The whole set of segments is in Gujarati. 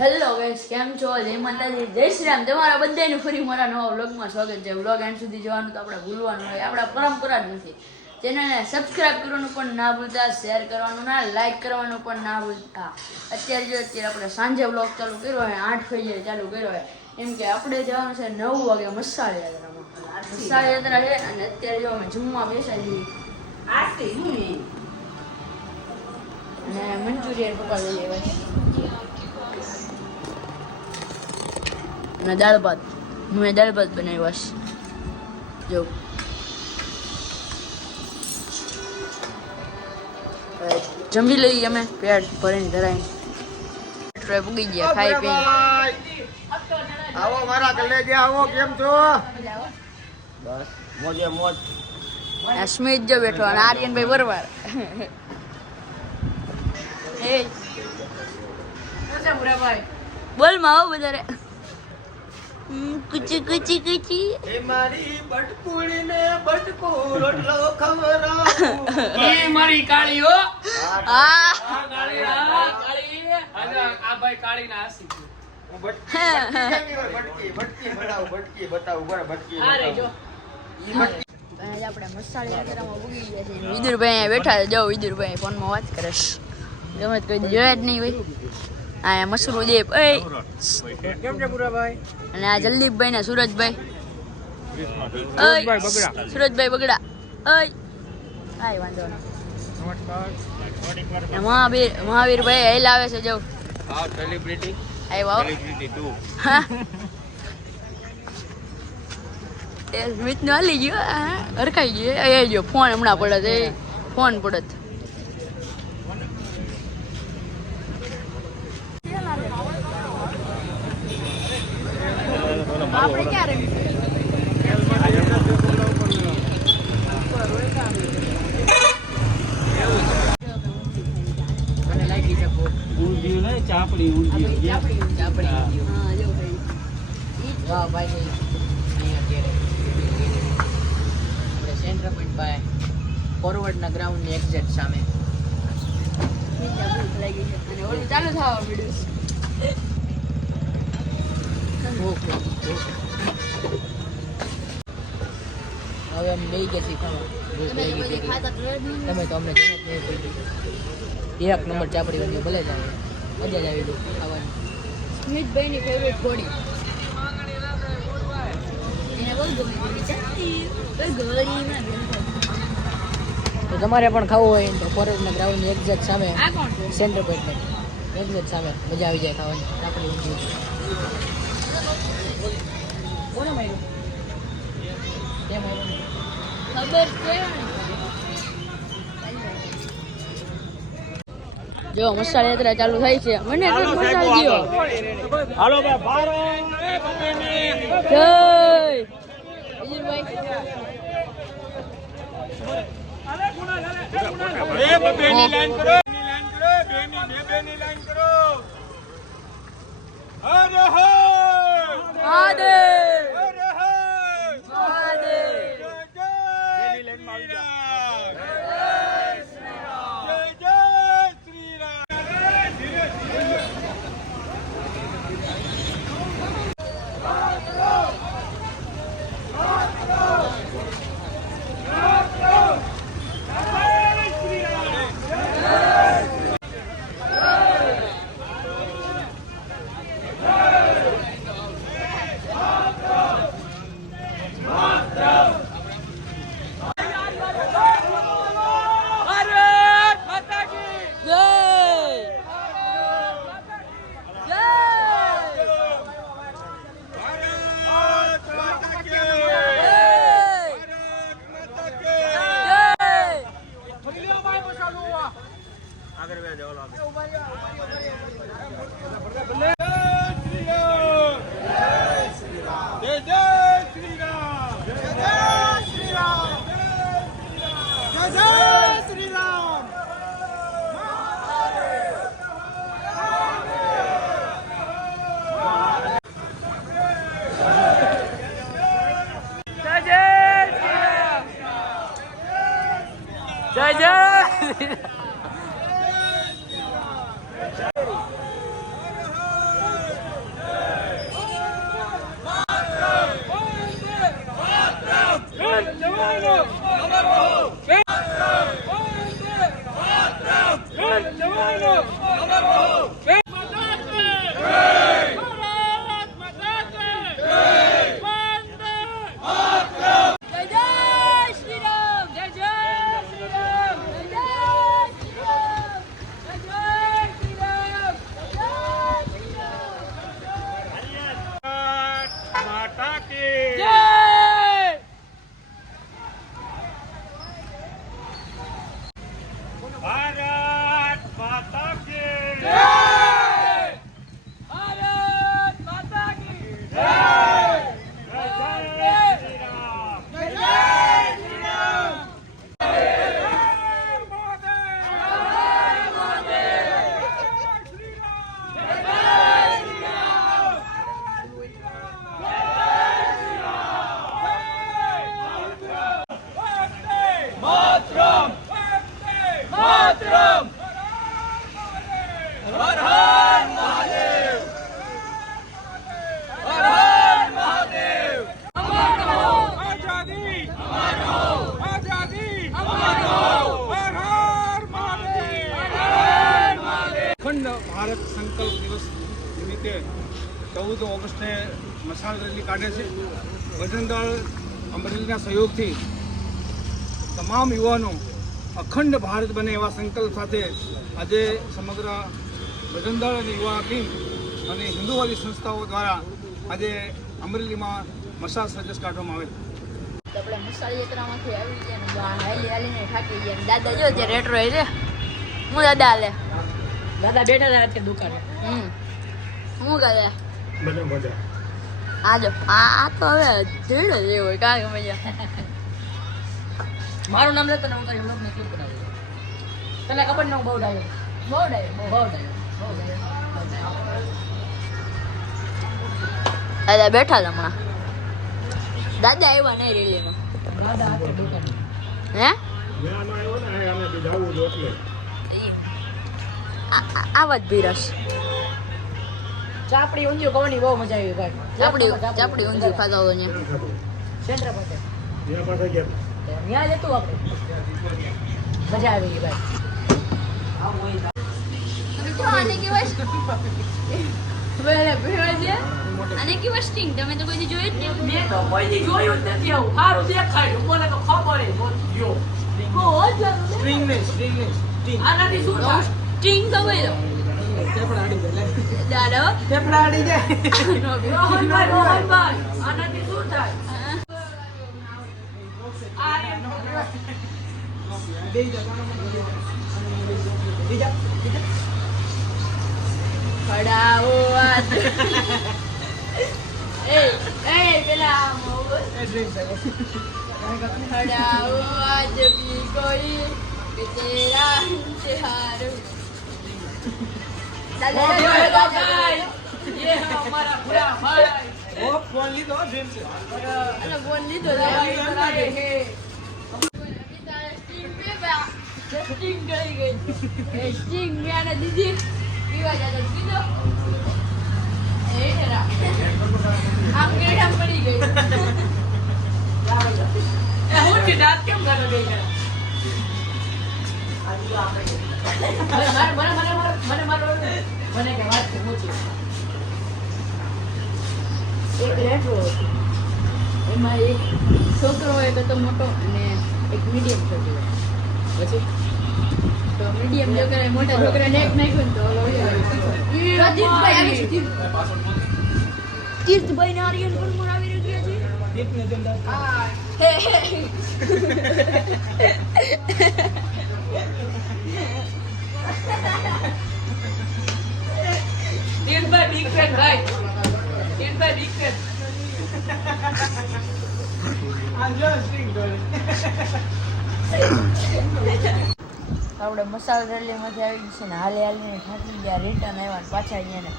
હેલો ગાઈસ કેમ છો? જય માતાજી. જય શ્રી રામ. તમારા બધાનું ફરી મારા નવા વ્લોગમાં સ્વાગત છે. વ્લોગ એન્ડ સુધી જોવાનું તો આપણે ભૂલવાનું હોય. આપણા પરંપરા જ નથી. ચેનલને સબસ્ક્રાઇબ કરવાનું પણ ના ભૂલતા શેર કરવાનું ના લાઈક કરવાનું પણ ના ભૂલતા. અત્યારે જો, અત્યારે આપણે સાંજે વ્લોગ ચાલુ કર્યો હોય આઠ વાગે ચાલુ કર્યો હોય એમ કે આપણે જવાનું છે નવ વાગે મસાલે યાત્રામાં મસાલે યાત્રા છે અને અત્યારે જો અમે જમવા બેસા છીએ અને મંચુરિયન લઈ અને દાળ ભાત. મેં દાળ ભાત બનાવ્યા છે. જો. જમી લઈએ અમે પેટ ભરીને ધરાઈને. ટ્રોય પૂગી ગયા ખાઈ પી. આવો મારા કલેજે આવો કેમ છો? બસ મોજે મોજ. સ્મિત જો બેઠો અને આર્યનભાઈ બરવાર બોલમાં આવો વધારે. હમ, કુચી કુચી કુચી. એ મારી બટકુડી ને બટકો રોટલો ખવડાવું. એ મારી કાળી હો. આ આ કાળી આ કાળી. આ ભાઈ કાળી ના હસી બટકી બટકી હોય? બટકી બતાવું બટકી આ આપણે મસાલા વિદુરભાઈ બેઠા છે. જો વિદુરભાઈ ફોનમાં વાત કરે છે. ગમે તે કોઈ જોયા જ નહીં હોય. આ મસરૂ દેવ એ કેમ છે પુરાભાઈ અને આ જલદીપભાઈ ને સુરજભાઈ. સુરજભાઈ બગડા. ઓય. આય વાંધો નહીં. મહાવીર મહાવીરભાઈ હેલ આવે છે જો. હા સેલિબ્રિટી આવ્યો આવો. સેલિબ્રિટી તું. હા. એ સ્મિત નો હાલી ગયો હા હરખાઈ ગયો. એ જો ફોન હમણાં પડે છે ફોન પડત આપણે ક્યારે ઊંધિયું નહીં ચાપડી ઊંધિયું હા જો ભાઈ અત્યારે આપણે સેન્ટર પોઈન્ટ બાય ફોરવર્ડના ગ્રાઉન્ડની એક્ઝેક્ટ સામે. ચાલુ થવા હવે અમે લઈ ગયા છીએ તમે તો તમે તો અમને એક નંબર ચાપડી ભલે જ આવે. મજા જ આવી દઉં ખાવાની. સ્મિતભાઈની ફેવરેટ ઘોડી એને બહુ ગમે ઘોડી ચાલતી તો તમારે પણ ખાવું હોય તો ફોરવર્ડના ગ્રાઉન્ડ એક્ઝેક્ટ સામે આ કોણ? સેન્ટર પોઈન્ટ એક્ઝેક્ટ સામે. મજા આવી જાય ખાવાની. છે? જો મસાલા યાત્રા ચાલુ થાય છે. મને તો મસાલા દિયો હાલો જય! વિજયભાઈ એ બબેની લાઈન કરો બેની લાઈન કરો બેની ને બેની લાઈન કરો હર હર મહાદેવ હર હર મહાદેવ જય જય શ્રી રામ. જય જય શ્રી રામ. ધીરે ધીરે. ભારત માતા કી જય જય ભારત માતા કે જય ભારત માતા કે જય આગળ બે જાઓ લાગે જય શ્રી રામ જય જય શ્રી રામ જય જય શ્રી રામ જય જય की નિમિત્તે ચૌદ ઓગસ્ટે મશાલ રેલી કાઢે છે. ભજનદળ અમરેલીના સહયોગથી તમામ યુવાનો અખંડ ભારત બને એવા સંકલ્પ સાથે આજે સમગ્ર ભજનદળ અને યુવા ટીમ અને હિન્દુવાદી સંસ્થાઓ દ્વારા આજે અમરેલીમાં મશાલ સજસ કાઢવામાં આવે તો આપણે મસાલ યાત્રામાંથી આવી ગયા હાલી હાલીને થાકી ગયા દાદા જો જે રેટ્રો રહે છે હું દાદા હાલે? દાદા બેઠા હતા દુકાને. હમ. હું કરે બધા મજા. આ જો આ આ તો હવે ધીડો જ હોય કાંઈ ગમે ત્યાં મારું નામ લેતા ને હું તારી વ્લોગને ક્લિપ બનાવી દઉં. તને ખબર ન બહુ ડાયો. બહુ ડાયો બહુ ડાયો. દાદા બેઠા જ હમણાં. દાદા આવ્યા નહીં રેલીમાં. હે? જવું આ- આ- ભીરસ. ચાપડી ઊંધિયું ખાવાની બહુ મજા આવી ભાઈ. ચાપડી ચાપડી ઊંધિયું ખાતા હતો ને સેન્ટ્રા પાસે. જ્યાં પાસે ગયા ત્યાં જતું આપણે. મજા આવી ગઈ ભાઈ. તમે તો કોઈ જોયું જ નહીં. મેં તો કોઈથી જોયું જ નથી. આવું સારું દેખાયું મને તો ખબર જ આનાથી શું થાય? સ્ટિંગ ખડાવો આજ ભી કોઈ તેરા ઇંતહાર ફોન આમ ગેઠા પડી ગઈ હું દાંત કેમ કરો ગઈ એક રેટ્રો એમાં એક છોકરો એક તો મોટો અને એક મીડિયમ છોકરો પછી તો મીડિયમ છોકરાએ મોટા છોકરાને એક નાખ્યું ને તો તીર્થભાઈ નારિયેલ પર મોર આવી રહ્યા છે. દીપને જંદા હે. હે big friend, ભાઈ તીનભાઈ બિગ ફેન આપણે મસાલા રેલીમાંથી આવી છે ને હાલે હાલીને થાકી ગયા રિટર્ન આવ્યા પાછા અહીંયા ને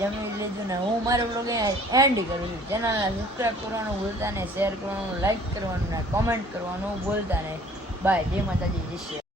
જમી લીધું ને હું મારો બ્લોગ અહીંયા એન્ડ કરું છું. ચેનલને સબસ્ક્રાઈબ કરવાનું ભૂલતા નહીં શેર કરવાનું લાઈક કરવાનું ને કમેન્ટ કરવાનું ભૂલતા નહીં. બાય જય માતાજી જય શ્રી.